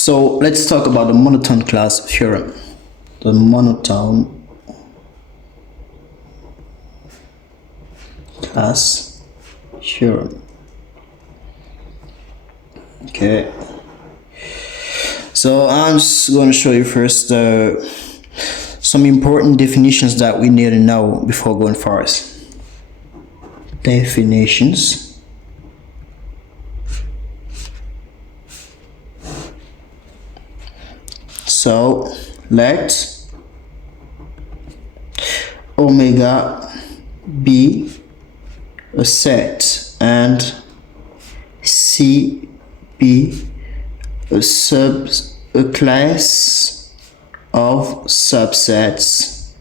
So let's talk about the monotone class theorem. The monotone class theorem. Okay. So I'm just going to show you first some important definitions that we need to know before going forward. Definitions. So let omega be a set and C be a class of subsets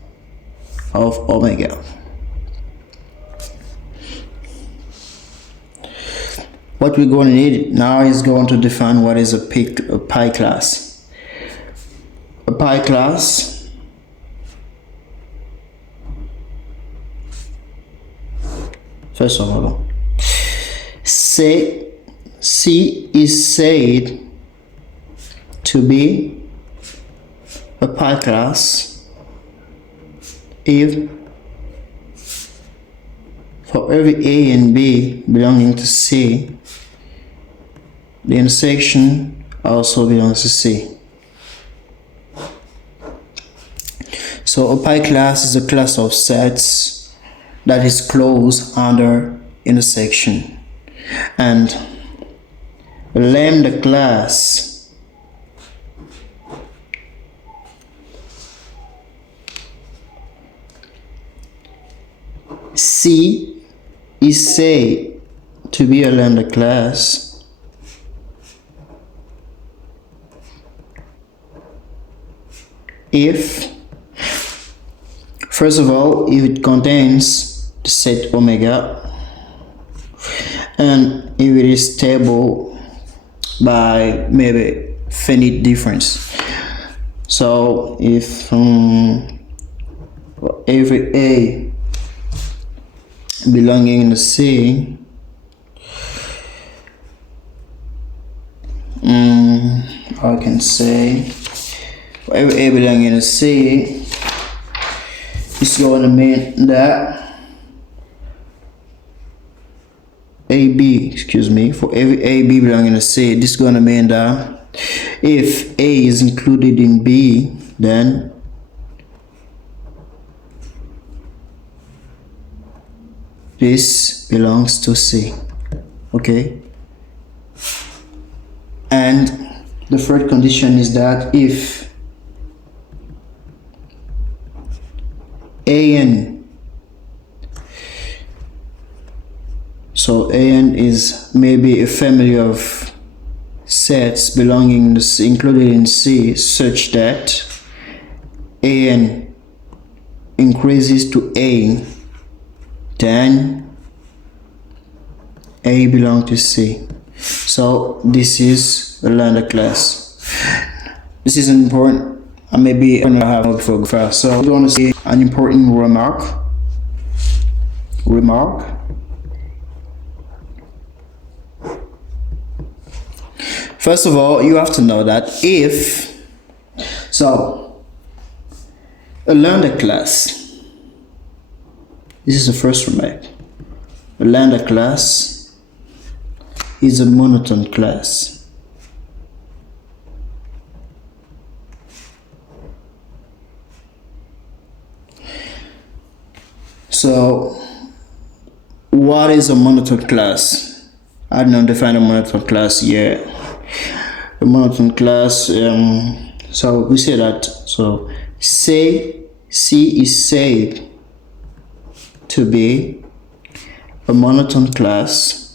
of omega. What we're going to need now is going to define what is a pi class. A pi class first of all, C is said to be a pi class if for every A and B belonging to C, the intersection also belongs to C. So a pi class is a class of sets that is closed under intersection, and a lambda class C is said to be a lambda class if, first of all, if it contains the set omega and if it is stable by maybe finite difference. So if every A belonging to C I can say for every A belonging to C, it's going to mean that for every AB belonging to C, this is going to mean that if A is included in B, then this belongs to C. Okay? And the third condition is that if AN, so AN is maybe a family of sets belonging to C, included in C, such that AN increases to A, then A belongs to C. So this is a lambda class. This is important. Maybe I have before fast. So we want to see an important remark. First of all, you have to know that if a lambda class, this is the first remark. A lambda class is a monotone class. So what is a monotone class? I don't define a monotone class yet. A monotone class, so we say that, so say C is said to be a monotone class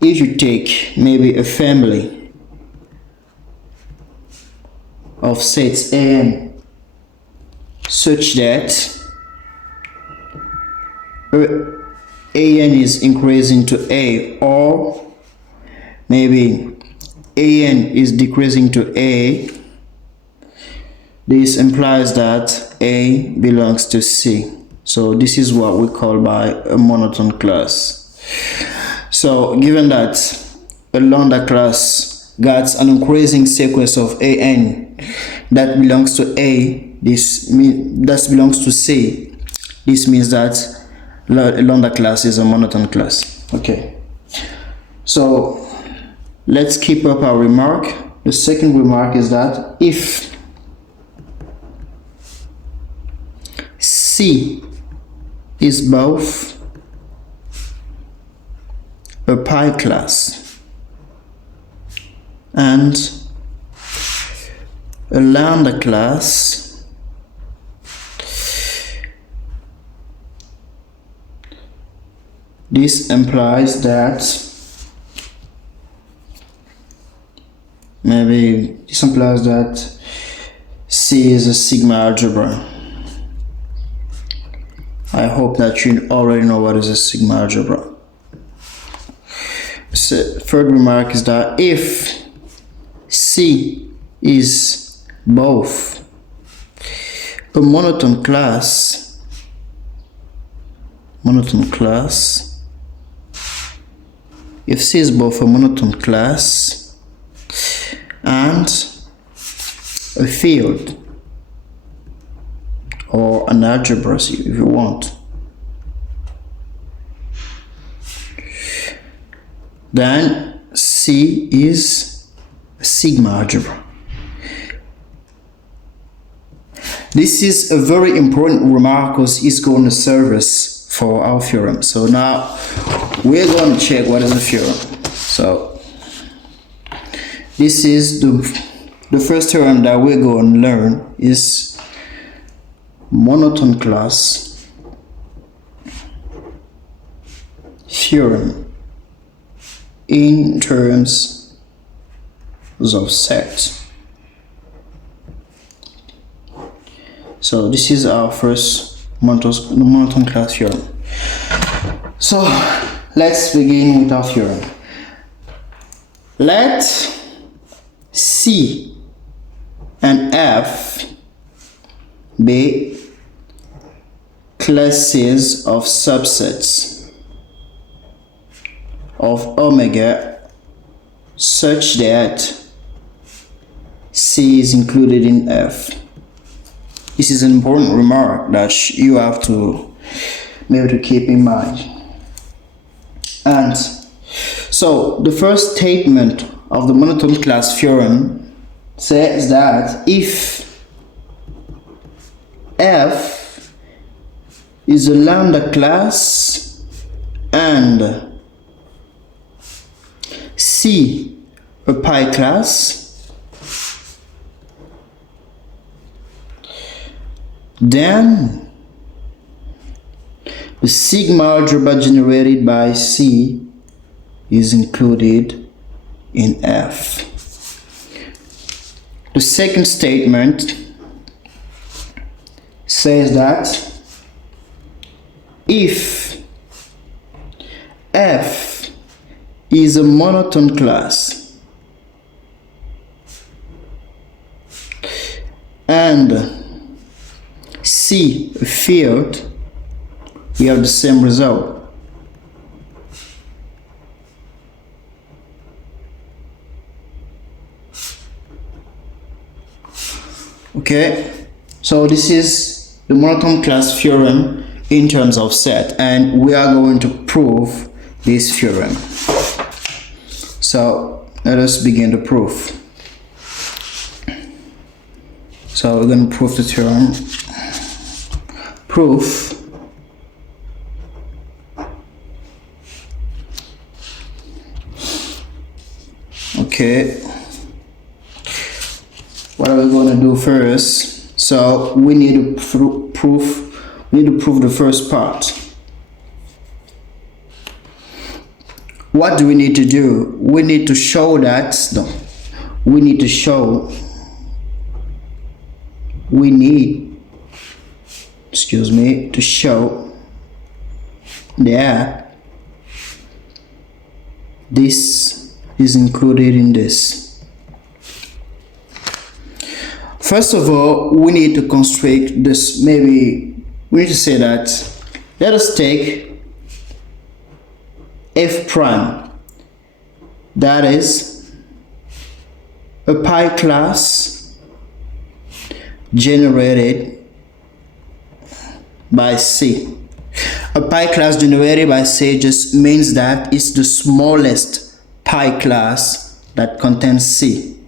if you take maybe a family of sets AN such that AN is increasing to A, or maybe AN is decreasing to A, this implies that A belongs to C. So this is what we call by a monotone class. So given that a lambda class got an increasing sequence of an that belongs to A, that belongs to C, this means that a lambda class is a monotone class. Okay, so let's keep up our remark. The second remark is that if C is both a pi class and a lambda class, this implies that C is a sigma algebra. I hope that you already know what is a sigma algebra. So, third remark is that if C is both a monotone class, if C is both a monotone class and a field or an algebra if you want, then C is a sigma algebra. This is a very important remark because it's going to serve us for our theorem. So now we're going to check what is a theorem. So this is the first theorem that we're going to learn is monotone class theorem in terms of set. So this is our first monotone class theorem. So let's begin with our theorem. Let C and F be classes of subsets of omega such that C is included in F. This is an important remark that you have to be able to keep in mind. And so the first statement of the monotone class theorem says that if F is a lambda class and C a pi class, then the sigma algebra generated by C is included in F. The second statement says that if F is a monotone class and C a field, we have the same result. Okay, so this is the monotone class theorem in terms of set, and we are going to prove this theorem. So let us begin the proof. So we're going to prove the theorem. Proof okay, what are we going to do first? So we need to prove the first part. What do we need to do? We need to show that to show that this is included in this. First of all, we need to construct this. Maybe we need to say that, let us take f prime, that is a pi class generated by C. A pi class generated by C just means that it's the smallest pi class that contains C.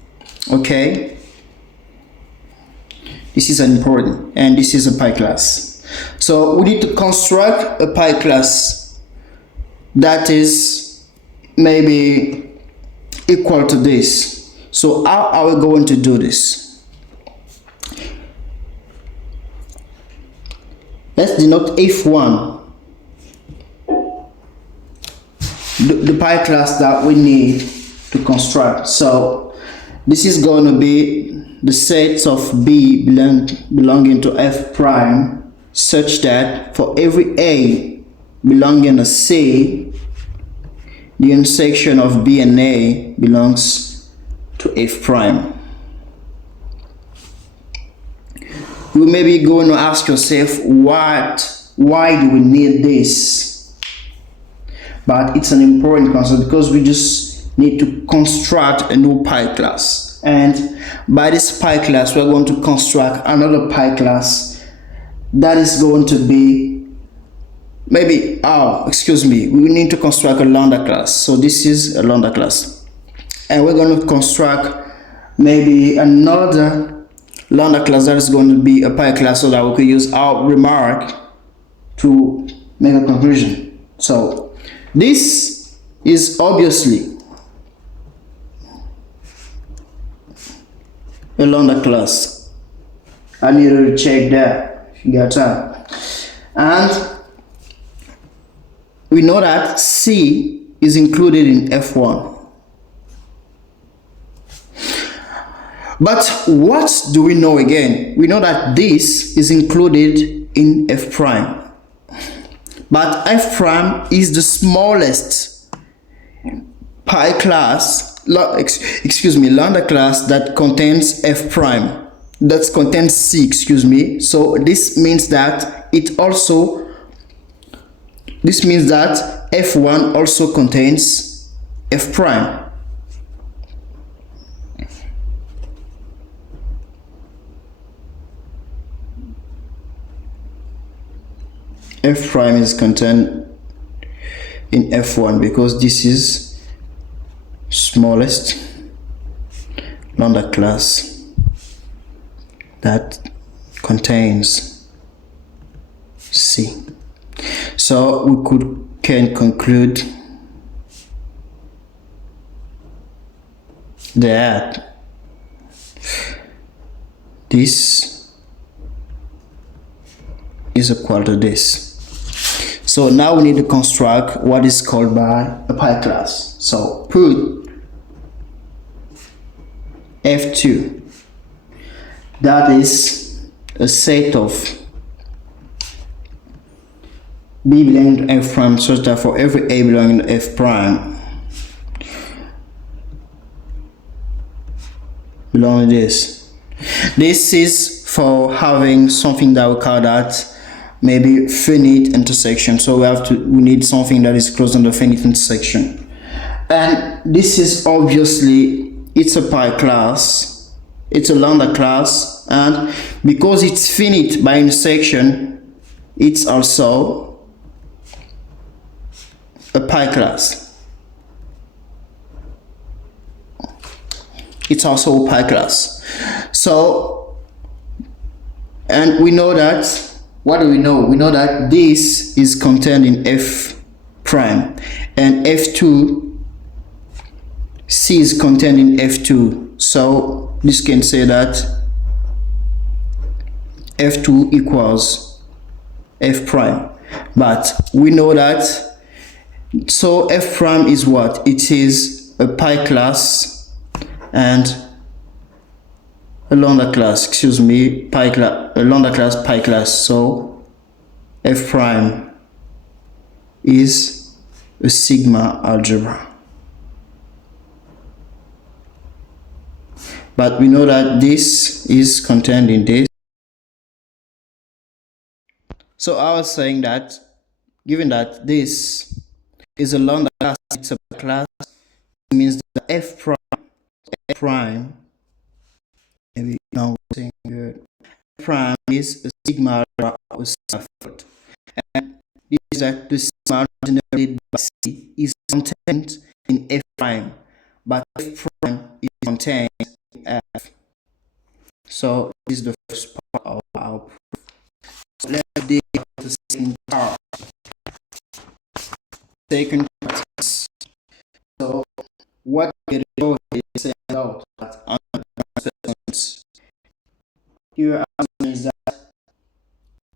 Okay, this is important, and this is a pi class. So we need to construct a pi class that is maybe equal to this. So how are we going to do this? Let's denote f1, the pi class that we need to construct. So this is going to be the sets of B belonging to f prime, such that for every A belonging to C, the intersection of B and A belongs to f prime. You may be going to ask yourself, why do we need this? But it's an important concept because we just need to construct a new pi class, and by this pi class we're going to construct another pi class that is going to be maybe we need to construct a lambda class. So this is a lambda class, and we're going to construct maybe another lambda class that is going to be a pi class, so that we could use our remark to make a conclusion. So this is obviously a lambda class. I need to check that if you got time. And we know that C is included in F1. But what do we know again? We know that this is included in F prime. But F prime is the smallest pi class, lambda class that contains F prime, that contains C, So this means that F1 also contains F prime. F prime is contained in F1 because this is smallest lambda class that contains C. So we can conclude that this is equal to this. So now we need to construct what is called by a pi class. So put F2, that is a set of B belonging to F prime, such that for every A belonging to F prime belong to this. This is for having something that we call that maybe finite intersection. So we need something that is close on the finite intersection. And this is obviously, it's a pi class, it's a lambda class, and because it's finite by intersection, it's also a pi class. It's also a pi class. So, and we know that, what do we know? We know that this is contained in F prime, and F2, C is contained in F2. So this can say that F2 equals F prime. But we know that, so F prime is what? It is a pi class and a lambda class, a lambda class, pi class. So F prime is a sigma algebra. But we know that this is contained in this. So I was saying that given that this is a lambda class, it's a class, it means that f prime, maybe now we're saying good, f prime is a sigma algebra or sigma field. And this is that the sigma generated by C is contained in f prime, but f prime is contained in f. So this is the first part of our proof. So let's dig into the second part. Second part is, so what we do is say out that under assessments here is that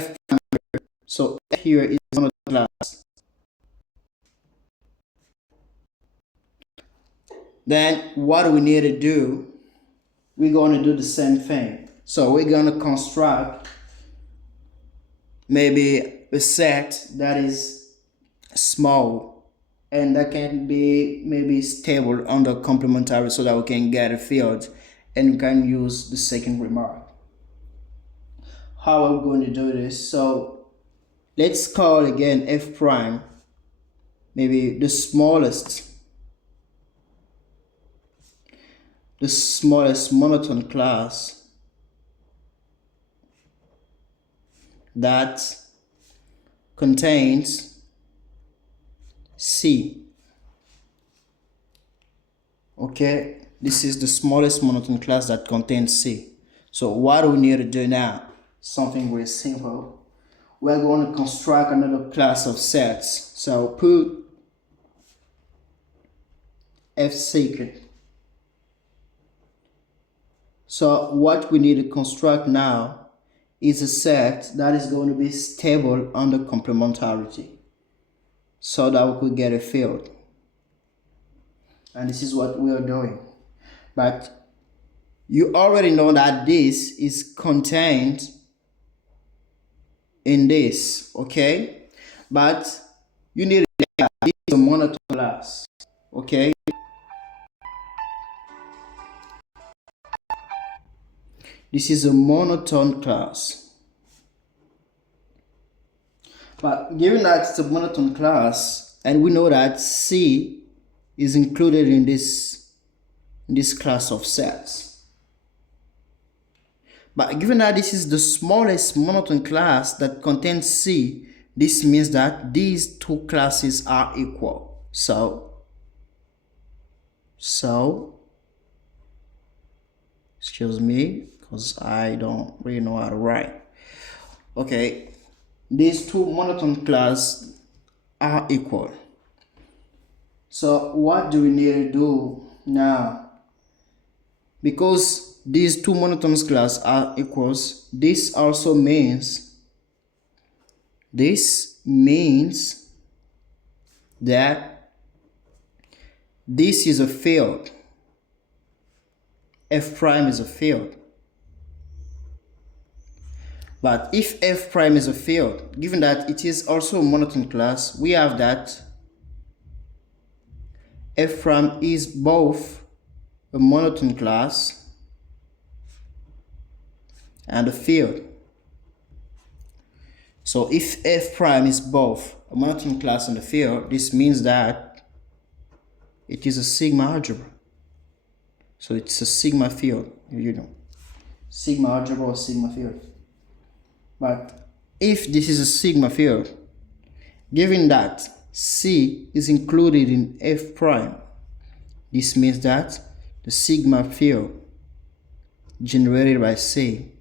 f prime, so f here is one of the class. Then what we need to do, we're going to do the same thing. So we're going to construct maybe a set that is small and that can be maybe stable under complementary so that we can get a field and we can use the second remark. How are we going to do this? So let's call again f prime maybe the smallest monotone class that contains C. Okay, this is the smallest monotone class that contains C. So what do we need to do now? Something very simple. We're going to construct another class of sets. So put F secant. So what we need to construct now is a set that is going to be stable under complementarity so that we could get a field. And this is what we are doing. But you already know that this is contained in this, okay? But you need to get this is a monotone class, okay? This is a monotone class. But given that it's a monotone class, and we know that C is included in this class of sets. But given that this is the smallest monotone class that contains C, this means that these two classes are equal. So excuse me, because I don't really know how to write. Okay, these two monotone classes are equal. So what do we need to do now? Because these two monotone classes are equals, this also means that this is a field. F prime is a field. But if f prime is a field, given that it is also a monotone class, we have that f prime is both a monotone class and a field. So if f prime is both a monotone class and a field, this means that it is a sigma algebra. So it's a sigma field, you know, sigma algebra or sigma field. But if this is a sigma field, given that C is included in f prime, this means that the sigma field generated by C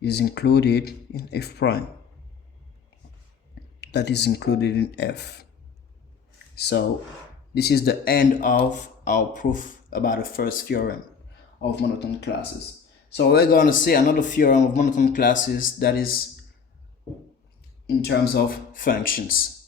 is included in f prime. That is included in F. So this is the end of our proof about the first theorem of monotone classes. So we're going to see another theorem of monotone classes that is in terms of functions.